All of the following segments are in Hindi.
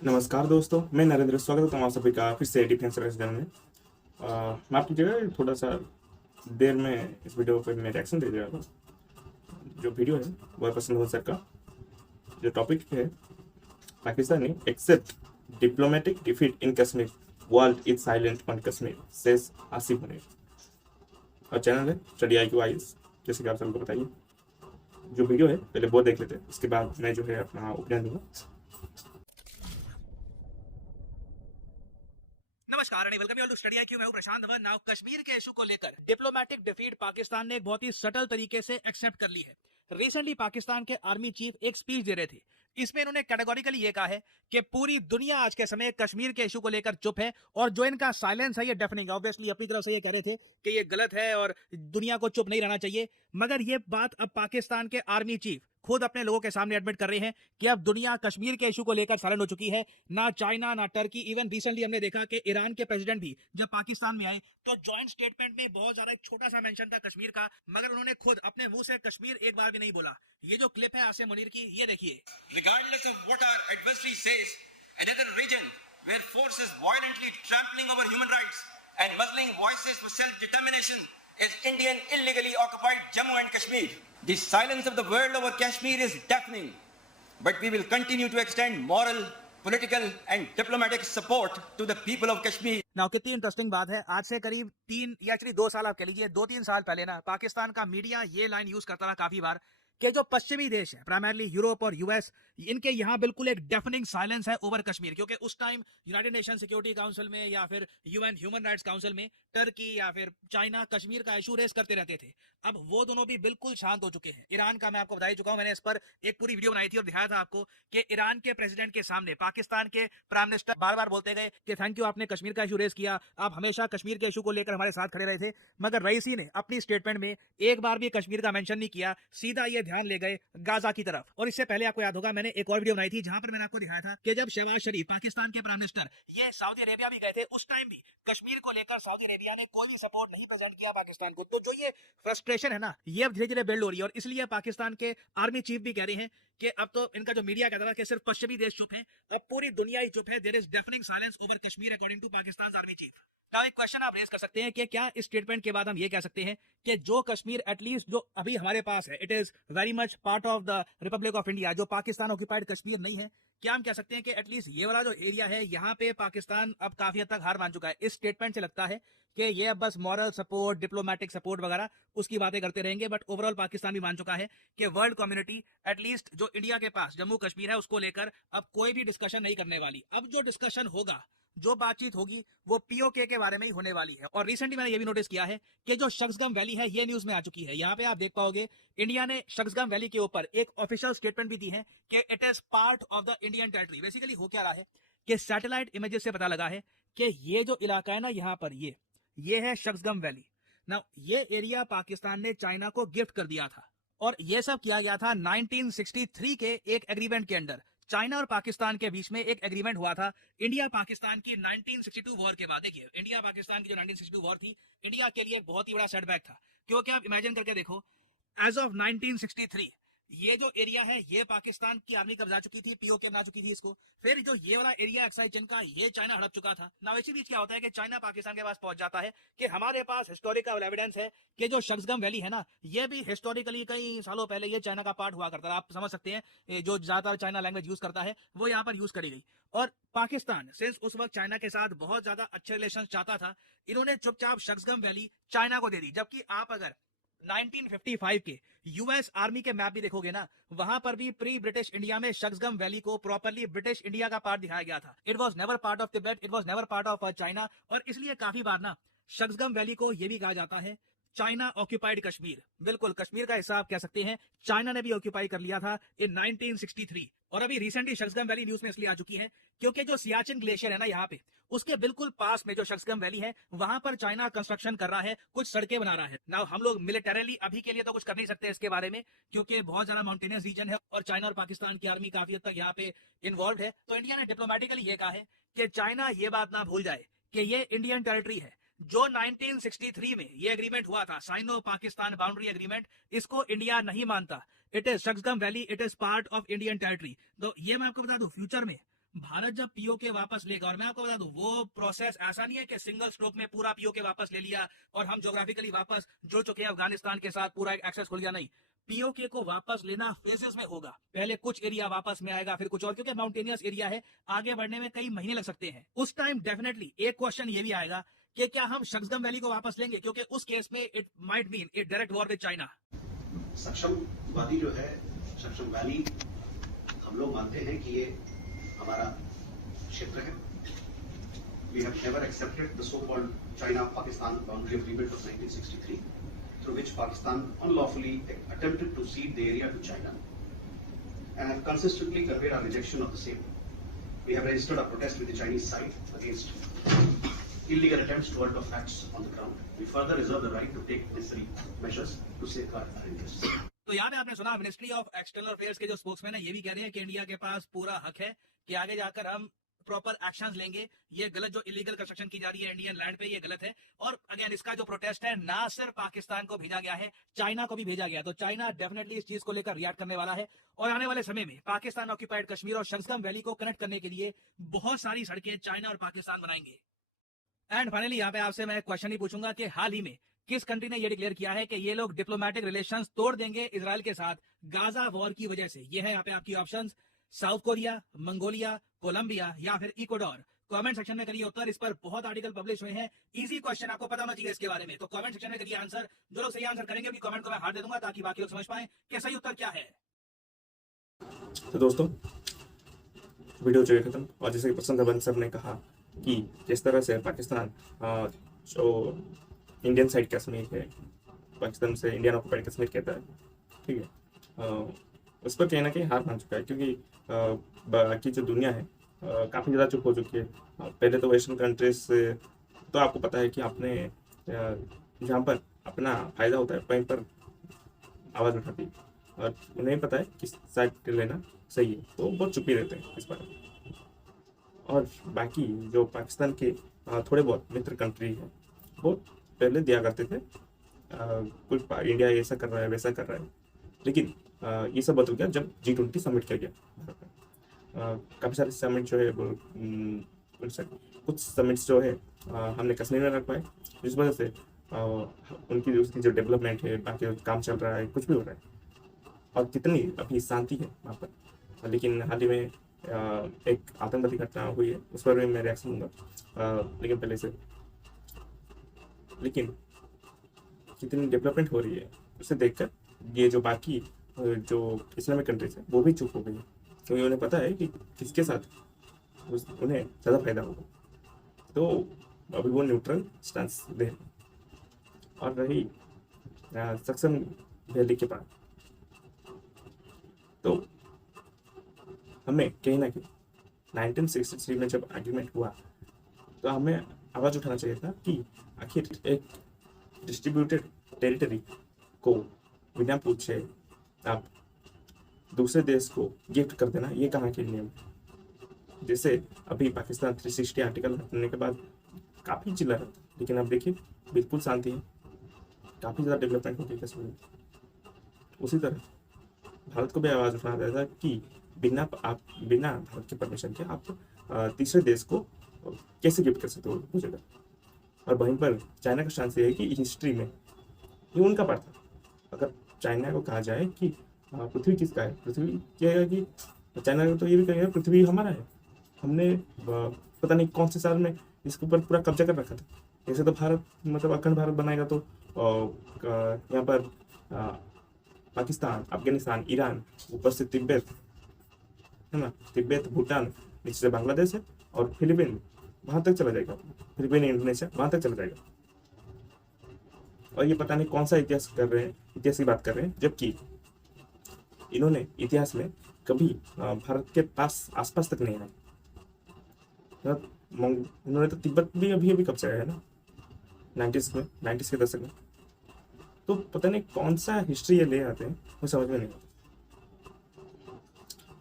नमस्कार दोस्तों, मैं नरेंद्र स्वागत करता हूँ आप सभी का फिर से डिफेंस रेजिडेंट में। माफ कीजिएगा, थोड़ा सा देर में इस वीडियो पे मैं रिएक्शन दे रहा था। जो वीडियो है वह पसंद हो सर का। जो टॉपिक है, Pakistani accept diplomatic defeat in Kashmir, world is silent on Kashmir, says Asif Munir. और चैनल है स्टडी IQ IAS, जैसे कि आप सबको बताइए। जो वीडियो है पहले वो देख लेते हैं, उसके बाद मैं जो है अपना ओपिनियन दूंगा। नमस्कार and welcome you all to study IQ। मैं हूं प्रशांत धवन। नाउ कश्मीर के इशू को लेकर डिप्लोमेटिक डिफीट पाकिस्तान ने एक बहुत ही सटल तरीके से एक्सेप्ट कर ली है। रिसेंटली पाकिस्तान के आर्मी चीफ एक स्पीच दे रहे थे। इसमें इन्होंने कैटेगोरिकली ये कहा है कि पूरी दुनिया आज के समय कश्मीर के इशू को लेकर चुप है और जो इनका साइलेंस है ये डेफनिंग। ऑब्वियसली अपनी तरफ से ये कह रहे थे कि ये गलत है और दुनिया को चुप नहीं रहना चाहिए, मगर ये बात अब पाकिस्तान के आर्मी चीफ खुद अपने लोगों के सामने एडमिट कर रहे हैं कि अब दुनिया कश्मीर के इशू को लेकर साइलेंट हो चुकी है। ना चाइना ना टर्की, इवन रिसेंटली हमने देखा कि ईरान के प्रेसिडेंट भी जब पाकिस्तान में आए तो जॉइंट स्टेटमेंट में बहुत ज्यादा एक छोटा सा मेंशन था कश्मीर का, मगर उन्होंने खुद अपने मुंह से कश्मीर एक बार भी नहीं बोला। ये जो क्लिप है आसिफ मुनीर की, ये देखिए। Regardless of what our adversary says, another region where force is violently trampling over human rights and muzzling voices for self-determination is Indian illegally occupied Jammu and Kashmir. The silence of the world over Kashmir is deafening, but we will continue to extend moral, political and diplomatic support to the people of Kashmir. Now कितनी इंटरेस्टिंग बात है, आज से करीब 3 या एक्चुअली 2 साल आप कह लीजिए, 2-3 साल पहले ना पाकिस्तान का मीडिया ये लाइन यूज करता था काफी बार कि जो पश्चिमी देश है प्राइमरली यूरोप और यूएस, इनके यहाँ बिल्कुल एक डेफनिंग साइलेंस है ओवर कश्मीर, क्योंकि उस time United nation security council में या फिर यूएन ह्यूमन राइट्स काउंसिल में टर्की या फिर चाइना कश्मीर का इशू रेस करते रहते थे। अब वो दोनों भी बिल्कुल शांत हो चुके हैं। ईरान का मैं आपको बता ही चुका हूं, मैंने इस पर एक पूरी वीडियो बनाई थी और दिखाया था आपको कि ईरान के प्रेसिडेंट के सामने पाकिस्तान के प्राइम मिनिस्टर बार बार बोलते गए कि थैंक यू, आपने कश्मीर का इशू रेस किया, आप हमेशा कश्मीर के इशू को लेकर हमारे साथ खड़े रहे थे। मगर रईसी ने अपनी स्टेटमेंट में एक बार भी कश्मीर का मेंशन नहीं किया, सीधा ये ध्यान ले गए गाजा की तरफ। और इससे पहले आपको याद होगा मैंने एक और वीडियो बनाई थी जहां पर मैंने आपको दिखाया था कि जब शहबाज शरीफ पाकिस्तान के प्राइम मिनिस्टर ये सऊदी अरेबिया भी गए थे, उस टाइम भी कश्मीर को लेकर सऊदी अरेबिया ने कोई भी सपोर्ट नहीं प्रेजेंट किया पाकिस्तान को। तो जो ये फ्रस्ट्रेशन है ना, ये अब धीरे धीरे बिल्ड हो रही है और इसलिए पाकिस्तान के आर्मी चीफ भी कह रहे हैं कि अब तो इनका जो मीडिया कहता था कि सिर्फ पश्चिमी देश चुप है, अब पूरी दुनिया ही चुप है। There is deafening silence over Kashmir according to Pakistan army chief. now एक क्वेश्चन आप रेज कर सकते हैं कि क्या इस स्टेटमेंट के बाद हम ये कह सकते हैं कि जो कश्मीर एटलीस्ट जो अभी हमारे पास है, it is very much part of the Republic of India, जो पाकिस्तान ऑक्यूपाइड कश्मीर नहीं है, क्या हम कह सकते हैं कि एटलीस्ट ये वाला जो एरिया है यहाँ पे पाकिस्तान अब काफी हद तक हार मान चुका है? इस स्टेटमेंट से लगता है कि ये अब बस मॉरल सपोर्ट, डिप्लोमेटिक सपोर्ट वगैरह उसकी बातें करते रहेंगे, बट ओवरऑल पाकिस्तान भी मान चुका है कि वर्ल्ड कम्युनिटी एटलीस्ट जो इंडिया के पास जम्मू कश्मीर है उसको लेकर अब कोई भी डिस्कशन नहीं करने वाली। अब जो डिस्कशन होगा, जो बातचीत होगी, वो पीओके के बारे में ही होने वाली है। और रिसेंटली मैंने ये भी नोटिस किया है कि जो शक्सगम वैली है ये न्यूज में आ चुकी है। यहाँ पे आप देख पाओगे इंडिया ने शक्सगम वैली के ऊपर एक ऑफिशियल स्टेटमेंट भी दी है कि it is part of the Indian territory. Basically हो क्या रहा है कि सैटेलाइट इमेजेस से पता लगा है कि ये जो इलाका है ना यहाँ पर, ये है शक्सगम वैली। ना ये एरिया पाकिस्तान ने चाइना को गिफ्ट कर दिया था और ये सब किया गया था 1963 के एक एग्रीमेंट के अंडर। चाइना और पाकिस्तान के बीच में एक एग्रीमेंट हुआ था इंडिया पाकिस्तान की 1962 वॉर के बाद। देखिए इंडिया पाकिस्तान की जो 1962 वॉर थी, इंडिया के लिए एक बहुत ही बड़ा सेटबैक था, क्योंकि आप इमेजिन करके देखो, एज ऑफ 1963 ये जो एरिया है ये पाकिस्तान की आर्मी कब्जा चुकी थी, पीओके बना चुकी थी इसको। फिर जो ये वाला एरिया एक्साइड चीन का, ये चाइना हड़प चुका था ना। इसी बीच क्या होता है कि चाइना पाकिस्तान के पास पहुंच जाता है कि हमारे पास हिस्टोरिकल एविडेंस है कि जो शक्सगम वैली है ना, ये भी हिस्टोरिकली कई सालों पहले ये चाइना का पार्ट हुआ करता था। आप समझ सकते हैं, जो ज्यादातर चाइना लैंग्वेज यूज करता है वो यहाँ पर यूज करी गई। और पाकिस्तान सिंस उस वक्त चाइना के साथ बहुत ज्यादा अच्छे रिलेशन चाहता था, इन्होंने चुपचाप शक्सगम वैली चाइना को दे दी। जबकि आप अगर 1955 के यूएस आर्मी के मैप भी देखोगे ना, वहां पर भी प्री ब्रिटिश इंडिया में शक्सगम वैली को प्रॉपर्ली ब्रिटिश इंडिया का पार्ट दिखाया गया था। It was never part of Tibet, it was never part of China. और इसलिए काफी बार ना शक्सगम वैली को यह भी कहा जाता है चाइना ऑक्यूपाइड कश्मीर। बिल्कुल कश्मीर का हिस्सा आप कह सकते हैं चाइना ने भी ऑक्यूपाई कर लिया था इन 1963। और अभी रिसेंटली शक्सगम वैली न्यूज में इसलिए आ चुकी है क्योंकि जो सियाचिन ग्लेशियर है ना यहाँ पे, उसके बिल्कुल पास में जो शक्सगम वैली है, वहां पर चाइना कंस्ट्रक्शन कर रहा है, कुछ सड़कें बना रहा है ना। हम लोग मिलिटरीली अभी के लिए तो कुछ कर नहीं सकते इसके बारे में, क्योंकि बहुत ज्यादा माउंटेनियस रीजन है और चाइना और पाकिस्तान की आर्मी काफी हद तक यहाँ पे इन्वॉल्व है। तो इंडिया ने डिप्लोमेटिकली ये कहा है कि चाइना ये बात ना भूल जाए कि ये इंडियन टेरिटरी है। जो 1963 में ये एग्रीमेंट हुआ था, साइनो पाकिस्तान बाउंड्री एग्रीमेंट, इसको इंडिया नहीं मानता। It is Shaksgam valley, it is part of Indian territory. तो ये मैं आपको बता दूं, फ्यूचर में भारत जब पीओके वापस लेगा, और मैं आपको बता दूं वो प्रोसेस ऐसा नहीं है कि सिंगल स्ट्रोक में पूरा पीओके वापस ले लिया और हम ज्योग्राफिकली वापस जुड़ चुके हैं अफगानिस्तान के साथ, पूरा एक्सेस खुल गया। नहीं, पीओके को वापस लेना फेजेस में होगा। पहले कुछ एरिया वापस में आएगा, फिर कुछ और, क्योंकि माउंटेनियस एरिया है, आगे बढ़ने में कई महीने लग सकते हैं। उस टाइम डेफिनेटली एक क्वेश्चन ये भी आएगा कि क्या हम शक्सगम वैली को वापस लेंगे, क्योंकि उस केस में it might mean A direct war with China. सक्षम वादी जो है, सक्षम वैली, हम लोग मानते हैं कि ये हमारा क्षेत्र है। We have never accepted the so-called China-Pakistan boundary agreement of 1963, through which Pakistan unlawfully attempted to cede the area to China, and have consistently conveyed our rejection of the same. We have registered our protest with the Chinese side against illegal attempts to alter facts on the ground. We further reserve the right to take necessary measures to safeguard our interests. तो यहाँ पे आपने सुना मिनिस्ट्री ऑफ एक्सटर्नल अफेयर्स के जो स्पोक्समैन है, ये भी कह रहे हैं कि इंडिया के पास पूरा हक है कि आगे जाकर हम प्रॉपर एक्शंस लेंगे। ये गलत जो इलीगल कंस्ट्रक्शन की जा रही है इंडियन लैंड पे, ये गलत है। और अगेन इसका जो प्रोटेस्ट है ना सिर्फ पाकिस्तान को भेजा गया है, चाइना को भी भेजा गया। तो चाइना डेफिनेटली इस चीज को लेकर रिएक्ट करने वाला है, और आने वाले समय में पाकिस्तान ऑक्यूपाइड कश्मीर और शक्सगम वैली को कनेक्ट करने के लिए बहुत सारी सड़कें चाइना और पाकिस्तान बनाएंगे। एंड फाइनली यहाँ पे आपसे मैं क्वेश्चन ही पूछूंगा कि हाल ही में किस कंट्री ने ये डिक्लेयर किया है कि ये लोग डिप्लोमेटिक रिलेशंस तोड़ देंगे इजराइल के साथ गाजा वॉर की वजह से। ये है यहाँ पे आपकी options, South Korea, Mongolia, Colombia या फिर इक्वाडोर। कमेंट सेक्शन में करिए उत्तर। इस पर बहुत आर्टिकल पब्लिश हुए हैं, इजी क्वेश्चन, आपको पता होना चाहिए इसके बारे में। तो कमेंट सेक्शन में करिए आंसर। जो लोग सही आंसर करेंगे उनकी कमेंट को मैं हार्ट दे दूंगा, ताकि बाकी लोग समझ पाए कि सही उत्तर क्या है। तो दोस्तों, वीडियो जो है खत्म। और जैसे कि पसंद बंद सर ने कहा कि जिस तरह से पाकिस्तान जो इंडियन साइड कश्मीर है, पाकिस्तान से इंडियन ऑक्युपाइड कश्मीर कहता है, ठीक है, उस पर कहीं ना कहीं हार मान चुका है। क्योंकि बाकी जो दुनिया है काफ़ी ज़्यादा चुप हो चुकी है। पहले तो वेस्टर्न कंट्रीज तो आपको पता है कि आपने जहाँ पर अपना फ़ायदा होता है वहीं पर आवाज़ उठाती है, और उन्हें पता है किस साइड लेना सही है, तो बहुत चुप ही रहते हैं इस बारे में। और बाकी जो पाकिस्तान के थोड़े बहुत मित्र कंट्री हैं, वो पहले दिया करते थे कुछ इंडिया ऐसा कर रहा है वैसा कर रहा है, लेकिन ये सब बदल गया जब G20 समिट किया गया। काफ़ी सारे समिट जो है कुछ समिट्स जो है हमने कश्मीर में रख पाए, जिस वजह से उसकी जो डेवलपमेंट है, बाकी काम चल रहा है, कुछ भी हो रहा है, और कितनी अभी शांति है वहाँ पर। लेकिन हाल ही में एक आतंकवादी घटना हुई है, उस पर भी मैं रिएक्शन दूंगा, लेकिन पहले से लेकिन कितनी डेवलपमेंट हो रही है उसे देखकर ये जो बाकी जो इस्लामिक कंट्रीज है वो भी चुप हो गई है, क्योंकि उन्हें पता है कि किसके साथ उन्हें ज़्यादा फायदा होगा। तो अभी वो न्यूट्रल स्टांस दे। और रही सक्सन वैली के बाद, तो हमें कहीं ना कहीं 1963 में जब एग्रीमेंट हुआ, तो हमें आवाज़ उठाना चाहिए था कि आखिर एक डिस्ट्रीब्यूटेड टेरिटरी को बिना पूछे आप दूसरे देश को गिफ्ट कर देना, ये कहाँ के नियम। जैसे अभी पाकिस्तान 360 आर्टिकल हटने के बाद काफ़ी चिल्ला रहा था, लेकिन अब देखिए बिल्कुल शांति है, काफ़ी ज़्यादा डेवलपमेंट हो गई कश्मीर में। उसी तरह भारत को भी आवाज़ उठाना था कि बिना भारत के परमिशन के आप तीसरे देश को कैसे गिफ्ट कर सकते हो वो जगह। और वहीं पर चाइना का चांस ये है कि हिस्ट्री में ये उनका पार्ट था। अगर चाइना को कहा जाए कि पृथ्वी किसका है, पृथ्वी कहेगा कि चाइना को, तो ये भी कहेगा पृथ्वी हमारा है, हमने पता नहीं कौन से साल में इसके ऊपर पूरा कब्जा कर रखा था। ऐसे तो भारत मतलब अखंड भारत बनाएगा तो यहाँ पर पाकिस्तान, अफगानिस्तान, ईरान, ऊपर से तिब्बत है ना, तिब्बत, भूटान, नीचे से बांग्लादेश है, और फिलीपीन वहाँ तक चला जाएगा, फिलीपीन, इंडोनेशिया वहाँ तक चला जाएगा। और ये पता नहीं कौन सा इतिहास कर रहे हैं, इतिहास की बात कर रहे हैं, जबकि इन्होंने इतिहास में कभी भारत के पास आसपास तक नहीं आए। इन्होंने तो तिब्बत भी अभी कब्जा है ना 90s के दशक में। तो पता नहीं कौन सा हिस्ट्री ये ले आते हैं, मुझे समझ में नहीं आता।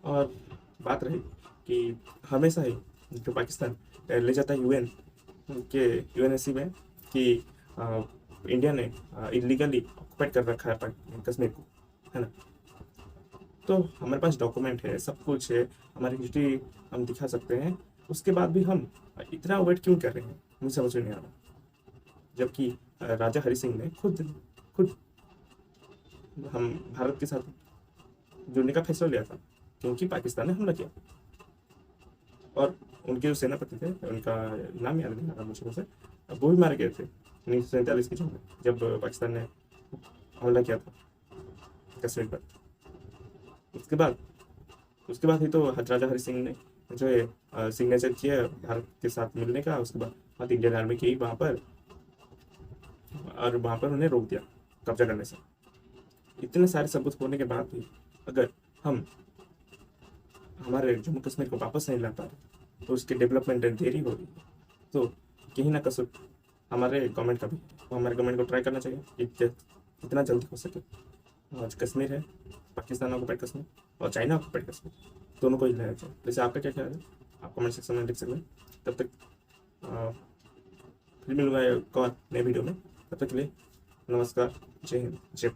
और बात रही कि हमेशा ही जो पाकिस्तान ले जाता है यूएनएससी में कि इंडिया ने इलीगली ऑक्युपाइड कर रखा है कश्मीर को, है ना। तो हमारे पास डॉक्यूमेंट है, सब कुछ है, हमारी हिस्ट्री हम दिखा सकते हैं, उसके बाद भी हम इतना वेट क्यों कर रहे हैं, मुझे समझ में नहीं आ रहा। जबकि राजा हरि सिंह ने खुद हम भारत के साथ जुड़ने का फैसला लिया था, क्योंकि पाकिस्तान ने हमला किया। और उनके जो सेनापति थे, उनका नाम याद नहीं आ रहा मुझे से, वो भी मारे गए थे 1947 की जंग में, जब पाकिस्तान ने हमला किया था कश्मीर पर। उसके बाद ही तो राजा हरि सिंह ने जो है सिग्नेचर किया भारत के साथ मिलने का। उसके बाद इंडियन आर्मी की वहाँ पर, और वहाँ पर उन्हें रोक दिया कब्जा करने से। इतने सारे सबूत होने के बाद भी अगर हम हमारे जम्मू कश्मीर को वापस नहीं ला पा रहे, तो उसके डेवलपमेंट में देरी हो रही है, तो कहीं ना कसूर हमारे गवर्नमेंट का भी। तो हमारे गवर्नमेंट को ट्राई करना चाहिए कि जितना जल्दी हो सके, आज कश्मीर है, पाकिस्तान ऑक्युपाइड कश्मीर और चाइना ऑक्युपाइड कश्मीर, दोनों को ही लाया जाए। जैसे आपका क्या ख्याल है, आप कमेंट सेक्शन में लिख सकते हैं। तब तक फिर मिलूंगा एक और नए वीडियो में। तब तक के लिए नमस्कार, जय हिंद, जय